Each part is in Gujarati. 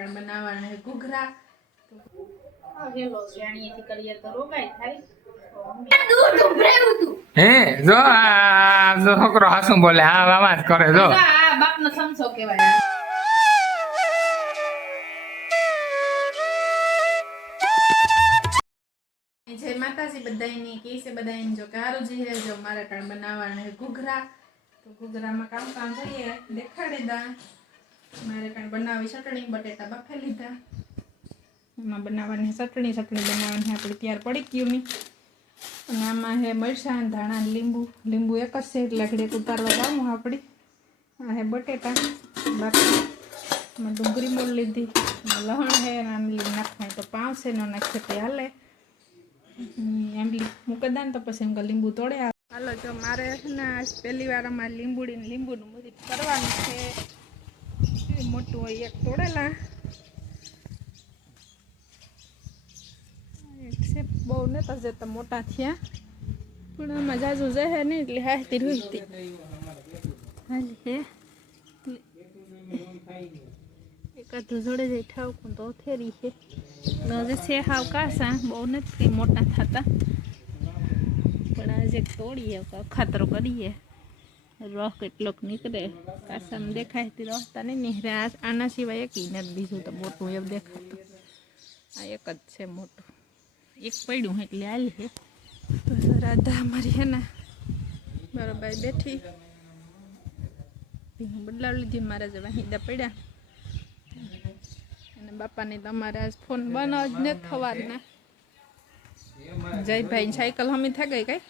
ટાણ બનાવવાના ઘૂઘરા હે જો આ છોકરો હાસુ બોલે હા આવાજ કરે જો બાપનો સમસો કહેવાય જય માતાજી બધાની કેસે બધાની જો કારું જી હે જો મારે ટાણ બનાવવાના ઘૂઘરા તો ઘૂઘરામાં કામ જોઈએ દેખાડી દા મારે ટાણ બનાવી ચટણી બટેટા બફે લીધા એમાં બનાવવાની ચટણી બનાવવાની આપણે તૈયાર પડી ગયું ની અને આમાં હે મરચાં ધાણા લીંબુ એક જ છે એટલે ઘડીક ઉતારવા જાઉં આપણી આ હે બટેટા બાકી એમાં ડુંગળી મોલ લીધી લહણ હે આંબલી નાખવાની તો પાવશે ન નાખે તે હાલે આંબલી મૂકી દે ને તો પછી એમ લીંબુ તોડે હાલો જો મારે ને પહેલી વાર અમારે લીંબુનું બધું કરવાનું છે મોટું હોય એક તોડેલા છે બહુ નતા જતા મોટા થયા પણ આમાં જાજુ જાય નહીં એટલે હાથથી રૂહતી હાલી હે એકાદું જોડે જાય ઠાવકું તો થેરી છે હજી છે હાવ કાસા બહુ નથી મોટા થતા પણ આજે તોડીએ ખાતરો કરીએ રસ કેટલોક નીકળે કાસામાં દેખાય તે રસતા નહીં નીકળે આના સિવાય એક નથી બીજું તો મોટું એવું દેખાતું આ એક જ છે મોટું એક પડ્યું એટલે હાલી છે તો રાધા અમારી હે ને બરોબર બેઠી હું બદલાવ લીધી મારે જ વાહિદા પડ્યા અને બાપાને તમારે આજ ફોન બનાવ જ નથી થવાના જયભાઈ સાયકલ હમી થઈ ગઈ કઈ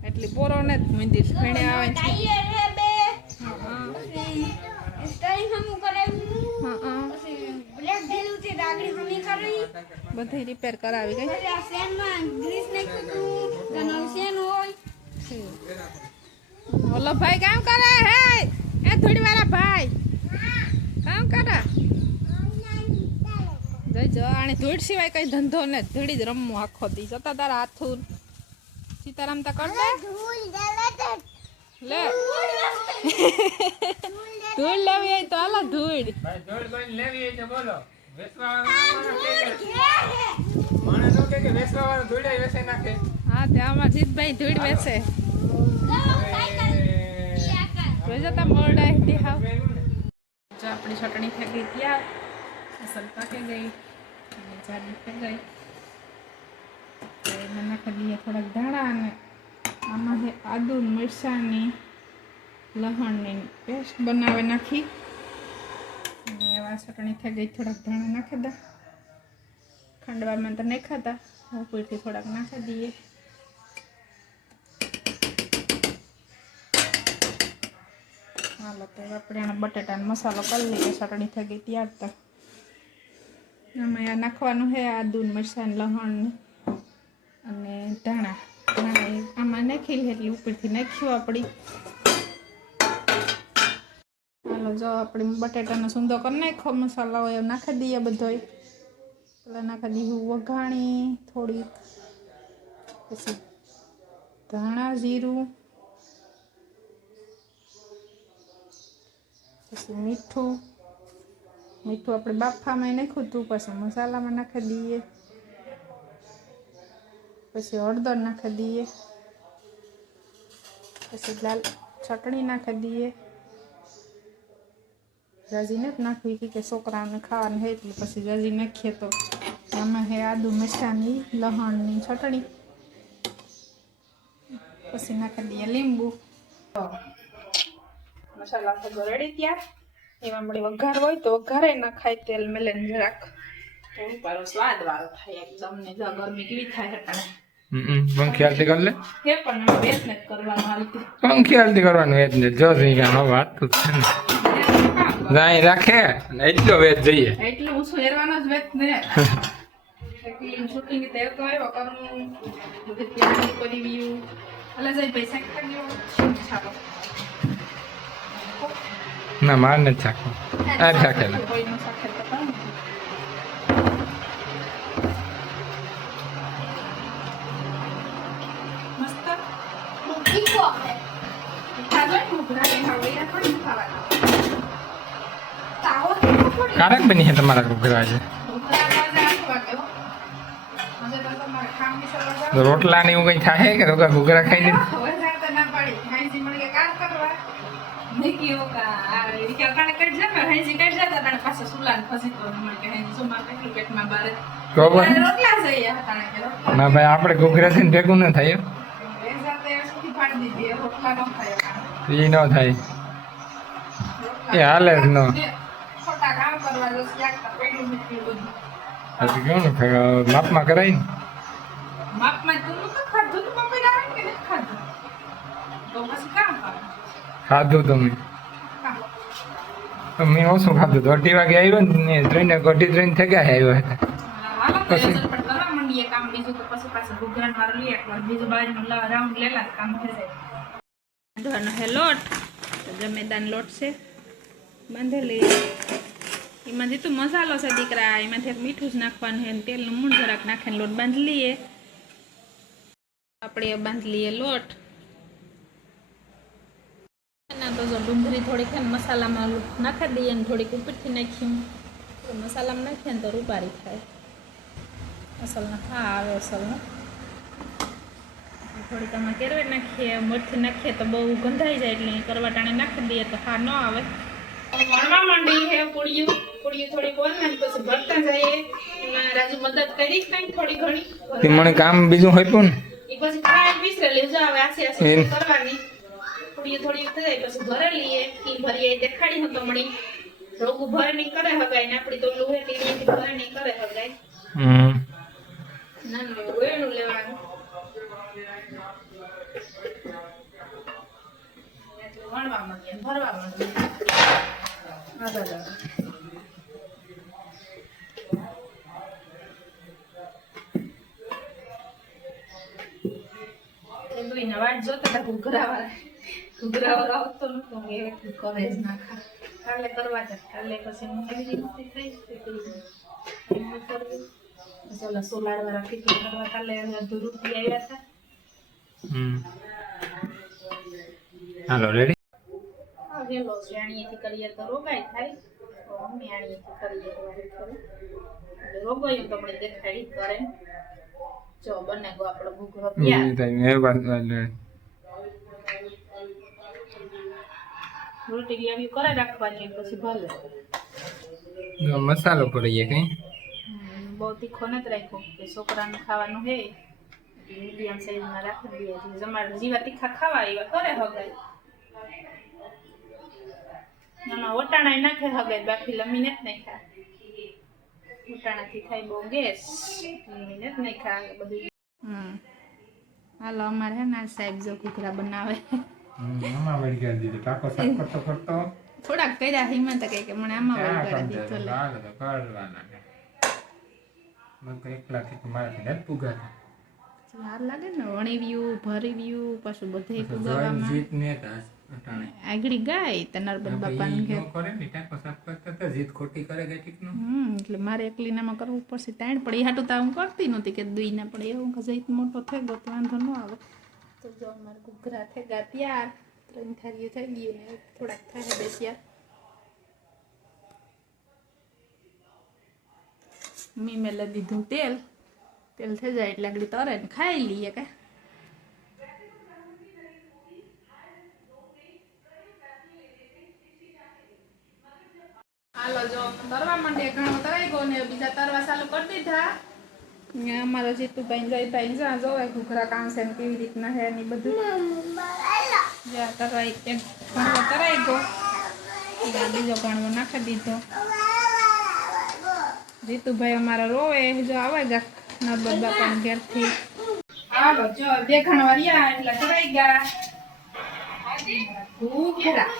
એટલી પોરો ને મંદિર ફેણે આવે બધી રિપેર કરાવી ગઈ ઓલો ભાઈ કામ કરે હે એ થોડી વાર ભાઈ કામ કરે જો આને ધૂળ સિવાય કઈ ધંધો ને ધૂળી જ રમવું આખો દી જતા તારા હાથું સીતારામ તા કરતા લે ધૂળ લેવી હોય તો હાલો ધૂળ લેવી હોય તો બોલો હા તે આમાં જીતભાઈ ધૂળ વેચે જોઈ જતા મોરડા હતી હાવ જો આપણી ચટણી થઈ ગઈ ત્યાં અસલ પાકી ગઈ અને જાડી થઈ ગઈ એમાં નાખી દઈએ થોડાક ધાણા અને આમાં છે આદુ મરચાંની લસણની પેસ્ટ બનાવી નાખી અને એવા ચટણી થઈ ગઈ થોડાક ધાણા નાખી દા ખાંડવામાં તો નહીં ખાતા ઉપરથી થોડાક નાખી દઈએ હાલો તો આપણે આનો બટેટાનો મસાલો કરી લઈએ ચટણી થઈ ગઈ ત્યાર તો આમાં આ નાખવાનું છે આદુ મરચાં લસણ અને ધાણા આમાં નાખી લે એટલે ઉપરથી નાખ્યું આપણી હાલો જો આપણે બટેટાનો સૂંદો કરી નાખ્યો મસાલો હોય એમ નાખી દઈએ બધોય પેલા નાખી દઈએ વઘાણી થોડીક પછી ધાણા જીરું પછી મીઠું આપણે બાફામાં નાખ્યું હતું પછી મસાલામાં નાખી દઈએ પછી હળદર નાખી દઈએ પછી લાલ ચટણી નાખી દઈએ જાજી નથી નાખવી કે છોકરાઓને ખાવાનું હોય એટલે પછી જાજી નાખીએ તો આમાં હે આદુ મરચાંની લસણની ચટણી પછી નાખી દઈએ લીંબુ મસાલા બધો રેડી ત્યાં એમાં મળી વઘાર હોય તો વઘારે નાખાય તેલ મેલેને જરાક તો પારો સ્વાદ વાળો થાય એકદમ ને જો ગરમી કેવી થાય હટાણે પંખી હાલતી કર લે હે પણ વેત ને કરવાનું હાલતી પંખી હાલતી કરવાનું વેત ને જો જઈ ગયા વાત તો છે ને જાય રાખે ને એટલો વેત જઈએ એટલે હું શેરવાનો જ વેત ને એટલે શૂટિંગ તે તો આવ્યો કરું બધી તૈયારી કરી વ્યુ અલા જઈ પૈસા ખાજો છાપો ના માર નથી ચાખવા આ ચાખેલા કોઈનો સાખે તો કામ મસ્ત તીખો ખાજો ઘૂઘરા ને હવે થોડી ખાવાના કારક બની છે તમારા ઘૂઘરા છે તો રોટલા ને એવું કઈ થાય કે રોગા ઘૂઘરા ખાઈ લીધું તો ના ભાઈ આપણે ઘૂઘરા થી ભેગું ન થાય એ ન થાય એ હાલે જ ન હજી કેવું ને માપમાં કરાય ને ખાધું તમે મેં ઓછું ખાધું તો 2:30 વાગે આવ્યો ને 3:30 થઈ ગયા આવ્યો હતા લોટ જમેદાન લોટ છે બાંધેલી એમાં જેટલું મસાલો છે દીકરા એમાંથી મીઠું જ નાખવાનું છે તેલનું મૂળ જરાક નાખીને લોટ બાંધી લઈએ આપણે બાંધી લઈએ લોટ ના તો જો ડુંગળી થોડીક છે ને મસાલામાં નાખી દઈએ ને થોડીક ઉપરથી નાખીએ તો મસાલામાં નાખીએ ને તો રૂપારી થાય અસલનો હા આવે અસલનો થોડીક આમાં કેરવે નાખીએ મરથી નાખીએ તો બહુ ગંધાઈ જાય એટલે કરવા ટાણે નાખી દઈએ તો હા ન આવે વણવા માંડી છે પૂળીયું થોડી વણવાની પછી ભરતા જઈએ એમાં રાજુ મદદ કરી કઈ થોડી ઘણી મને કામ બીજું હોય પણ એ પછી ખાય વિસરેલી જો આવે આસી કરવાની પૂળીયું થોડી થઈ જાય પછી ભરે લઈએ ઈ ભરીએ દેખાડી હતો મળી રોગું ભરે નહીં કરે હગાય ને આપડી તો લોહે ટીડી ભરે નહીં કરે હગાય ના ના વેણું લેવાનું વણવા માંડીએ ભરવા માંડીએ વાટ જોતા હતા ઘૂઘરાવાળો આવતો નતો કરે જ નાખા કાલે કરવા છે કાલે પછી હું એવી રીતે થઈ ઓલા સોલાર વાળા ફીટી કરવા કાલે અડધું રૂપિયા આવ્યા હતા હાલો રેડી વેલો છે આણીએથી કરીએ તો રોગાય થાય તો અમે આણીએથી કરીએ તો થોડું રોગાયું તો આપણે દેખાડી કરે જો બને ગો આપણો ઘૂઘરો રોટી આવી કરે રાખવાની પછી ભલે મસાલો પડીએ કઈ બહુ તીખો નથી રાખ્યો કે છોકરાને ખાવાનું હે મીડિયમ સાઈઝમાં રાખી દઈએ જમાડ જીવા તીખા ખાવા એવા કરે હગાય ના વટાણા નાખે હગાય બાકી લમી નથી નાખ્યા વટાણાથી થાય બહુ ગેસ લમી નથી નાખ્યા બધું હાલો અમારે હે ના સાહેબ જો ઘૂઘરા બનાવે થોડાક કર્યા હિંમત કહે કે મને આમાં વળગાડી દીધો વાર લાગે ને વણીવ્યું ભરીવ્યું પાછું બધે પુગાવામાં આગળ ગાય તનરબન બાપાને ઘેર એટલે મારે એકલીનામાં કરવું પડશે તાણ પણ એ હાટું તો હું કરતી નહોતી કે દુઈ ના પડે એવું કે જઈત મોટો થઈ ગયો તો વાંધો ન આવે તો જો અમારે ઘૂઘરા થઈ ગયા ત્યાર 3 થાળીઓ થઈ ગયું ને થોડાક થાય બેસ્યા મેં મેલે દીધું તેલ થઈ જાય એટલે આગળ તરે ને ખાઈ લઈએ કે હાલો જો તરવા માંડે ઘણો તરાઈ ગયો ને બીજા તરવા ચાલુ કરી દીધા અમારો જીતુભાઈ જયભાઈ જ્યાં જોવે ઘૂઘરા કામ છે ને કેવી રીતના છે ને બધું જ્યાં તરાઈ ઘણો તરાઈ ગયો બીજો ઘણો નાખી દીધો જીતુભાઈ અમારા રોવે જો આવે ગયા નર્મદ બાપાના ઘેરથી હાલો જો બે ઘણવા રહ્યા એટલે તરાઈ ગયા ઘૂઘરા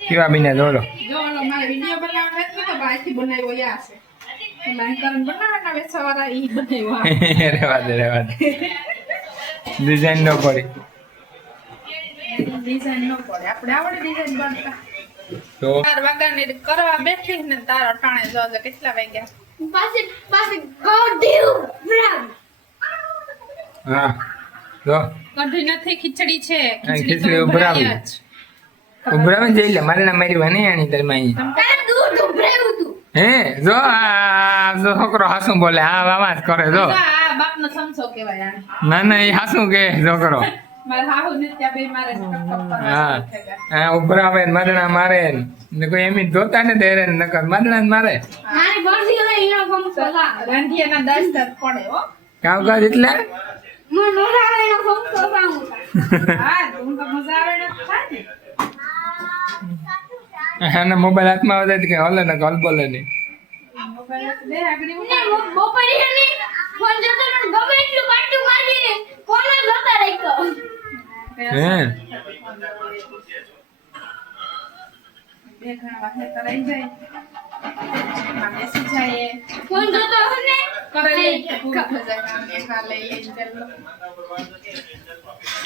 કેવા બીને જોડો જો ઓલો મારે વિડિયો બનાવવાનો હતો તો બાઈથી બનાવ્યો યા છે લાઈન કરીને બનાવવાના હવે સવારે ઈ બનાવ્યો રેવા દે ડિઝાઇન નો પડી આપણે આવડે ડિઝાઇન બનતા તો 4 વાગ્યાને કરવા બેઠી ને તારો ટાણે જો કેટલા વાગ્યા પાસે ગોડ્યુ બ્રામ હા જો કઢી નથી ખીચડી છે ખીચડી ઉભરાવી ઉભરાવે જઈ લે મારે ના મારી વાની આણી તારી માઈ હે જો આ જો છોકરો હાસું બોલે હા વાવા જ કરે જો આ બાપનો સમસો કહેવાય આને. ના ના એ હાસું કે છોકરો મારા હાહુ ને ત્યાં બે મારે છે, કપ કપ કરવા હા શરૂ થઈ ગયા. હા ઉભરાવે ને મદણા મારે ને કોઈ એમ જોતા ને દેરે ને નકર મદણા જ મારે રાંધિયાના દાસ્તર પડે હો. કામકાજ એટલે હા તું તો મજા આવે ને થાય ને. અને મોબાઈલ હાથમાં આવે કે હલે ને હલ બોલે નહીં મોબાઈલ બે આગળ એવું હે બે ઘણા વાહે કરાઈ જાય એમાં બેસી જાય કરે લે પૂરું થઈ જાય કામ એ ખા લે એ જ ચાલો.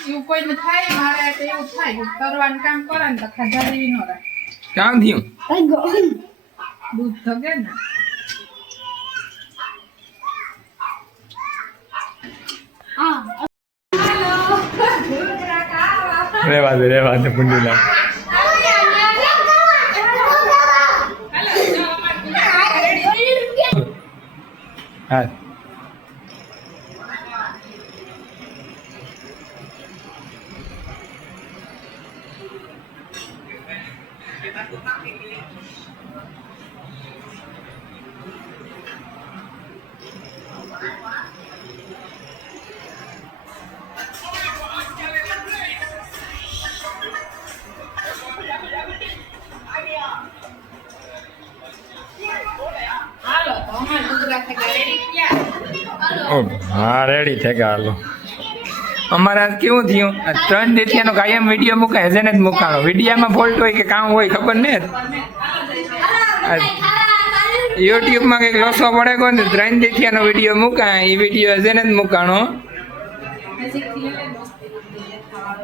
એવું કોઈને થાય મારે તો એવું થાય કરવાનું કામ કરે ને તો ખાધા જેવી ન રહે. કામ થયું દૂધ ધગે ને રેવા દે પુંડીલા હા હાલો તો અમારે ગુજરાત થઈ ગયા રેડી ગયા. હા રેડી થઈ ગયા હાલો અમારે આજ કેવું થયું આ 3 દેથિયાનો કાયમ વિડીયો મુકાય છે ને જ મુકાણો વિડીયામાં ફોલ્ટ હોય કે કામ હોય ખબર નહીં યુટ્યુબમાં કંઈક લોસો પડે કોણ 3 દેથિયાનો વિડીયો મુકાય એ વિડીયો છે ને જ મુકાણો નજીકથી લે દોસ્તી ખાવા.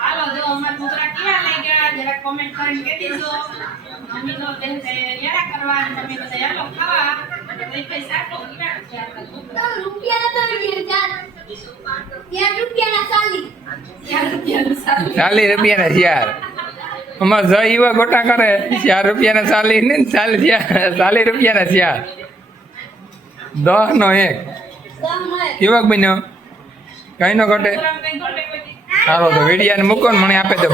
હાલો જો અમાર કૂતરા કેવા લાગ્યા જરા કોમેન્ટ કરીને કહી દેજો. અમે તો તે યારા કરવા અને તમે બધા યાલો ખાવા તો પૈસા તો ₹40 શિયાર અમાર જ એવા ગોટા કરે ₹4 ને 40 શિયાર 10 નો 1 કેવાક બન્યો કઈ નો ઘટે સારો તો વિડીયાને મૂકો ને મને આપે તો